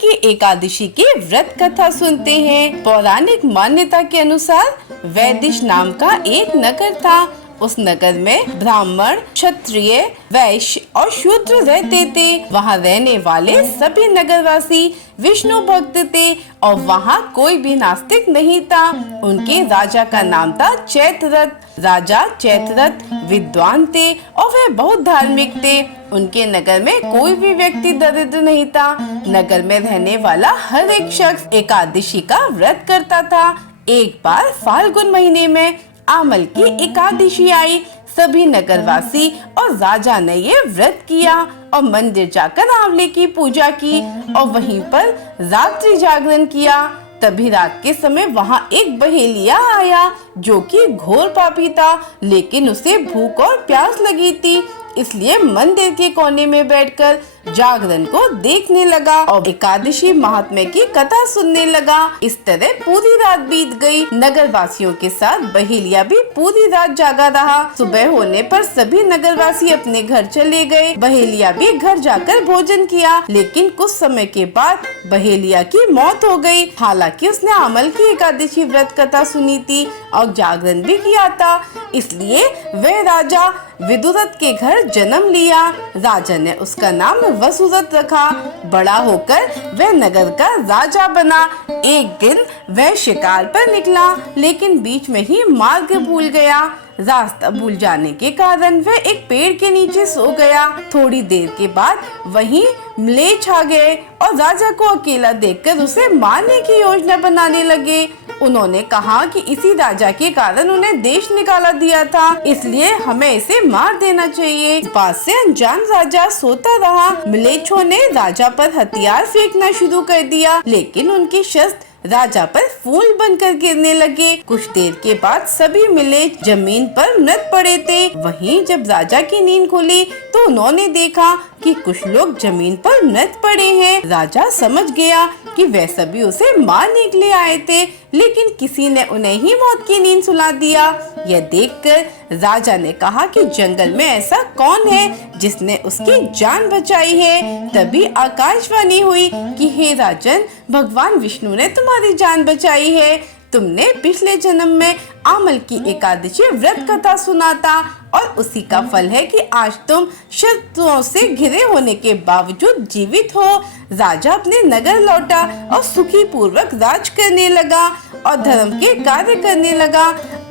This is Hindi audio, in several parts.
की एकादशी की व्रत कथा सुनते हैं। पौराणिक मान्यता के अनुसार वैदिश नाम का एक नगर था। उस नगर में ब्राह्मण, क्षत्रिय, वैश्य और शूद्र रहते थे। वहाँ रहने वाले सभी नगरवासी विष्णु भक्त थे और वहाँ कोई भी नास्तिक नहीं था। उनके राजा का नाम था चैत्ररथ। राजा चैत्ररथ विद्वान थे और वह बहुत धार्मिक थे। उनके नगर में कोई भी व्यक्ति दरिद्र नहीं था। नगर में रहने वाला हर एक शख्स एकादशी का व्रत करता था। एक बार फाल्गुन महीने में आमल की एकादशी आई। सभी नगरवासी और राजा ने ये व्रत किया और मंदिर जाकर आंवले की पूजा की और वहीं पर रात्रि जागरण किया। तभी रात के समय वहाँ एक बहेलिया आया जो कि घोर पापी था, लेकिन उसे भूख और प्यास लगी थी, इसलिए मंदिर के कोने में बैठकर जागरण को देखने लगा और एकादशी महात्म्य की कथा सुनने लगा। इस तरह पूरी रात बीत गई। नगरवासियों के साथ बहेलिया भी पूरी रात जागा रहा। सुबह होने पर सभी नगरवासी अपने घर चले गए। बहेलिया भी घर जाकर भोजन किया, लेकिन कुछ समय के बाद बहेलिया की मौत हो गई। हालांकि उसने आमल की एकादशी व्रत कथा सुनी थी और जागरण भी किया था, इसलिए वह राजा विदुरथ के घर जन्म लिया। राजा ने उसका नाम वसुरथ रखा। बड़ा होकर वह नगर का राजा बना। एक दिन वह शिकार पर निकला, लेकिन बीच में ही मार्ग भूल गया। रास्ता भूल जाने के कारण वह एक पेड़ के नीचे सो गया। थोड़ी देर के बाद वहीं म्लेच्छ आ गए और राजा को अकेला देखकर उसे मारने की योजना बनाने लगे। उन्होंने कहा कि इसी राजा के कारण उन्हें देश निकाला दिया था, इसलिए हमें इसे मार देना चाहिए। इस बात से अनजान राजा सोता रहा। म्लेच्छों ने राजा पर हथियार फेंकना शुरू कर दिया, लेकिन उनके शस्त्र राजा पर फूल बनकर गिरने लगे। कुछ देर के बाद सभी म्लेच्छ जमीन पर मृत पड़े थे। वहीं जब राजा की नींद खुली तो उन्होंने देखा कि कुछ लोग जमीन पर मृत पड़े हैं। राजा समझ गया कि वह सभी उसे मारने के लिए आए थे, लेकिन किसी ने उन्हें ही मौत की नींद सुला दिया। यह देखकर राजा ने कहा कि जंगल में ऐसा कौन है जिसने उसकी जान बचाई है। तभी आकाशवाणी हुई कि हे राजन, भगवान विष्णु ने तुम्हारी जान बचाई है। तुमने पिछले जन्म में आमल की एकादशी व्रत कथा सुना था और उसी का फल है कि आज तुम शत्रुओं से घिरे होने के बावजूद जीवित हो। राजा अपने नगर लौटा और सुखी पूर्वक राज करने लगा और धर्म के कार्य करने लगा।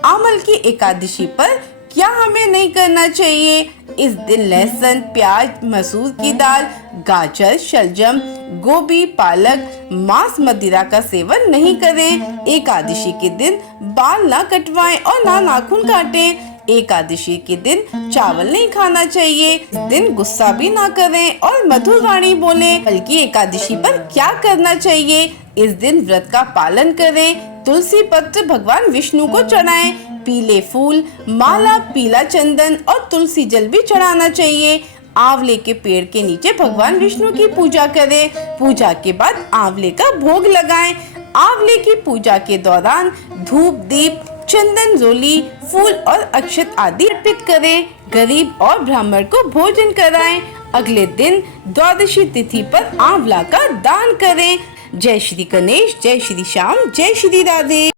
आमल की एकादशी पर क्या हमें नहीं करना चाहिए? इस दिन लहसुन, प्याज, मसूर की दाल, गाजर, शलजम, गोभी, पालक, मांस, मदिरा का सेवन नहीं करें। एकादशी के दिन बाल ना कटवाएं और ना नाखून काटें। एकादशी के दिन चावल नहीं खाना चाहिए। इस दिन गुस्सा भी ना करें और मधुर वाणी बोलें। बल्कि एकादशी पर क्या करना चाहिए? इस दिन व्रत का पालन करें। तुलसी पत्र भगवान विष्णु को चढ़ाएं। पीले फूल, माला, पीला चंदन और तुलसी जल भी चढ़ाना चाहिए। आंवले के पेड़ के नीचे भगवान विष्णु की पूजा करें। पूजा के बाद आंवले का भोग लगाएं। आंवले की पूजा के दौरान धूप, दीप, चंदन, रोली, फूल और अक्षत आदि अर्पित करें। गरीब और ब्राह्मण को भोजन कराएं। अगले दिन द्वादशी तिथि पर आंवला का दान करें। जय श्री गणेश, जय श्री श्याम, जय श्री राधे।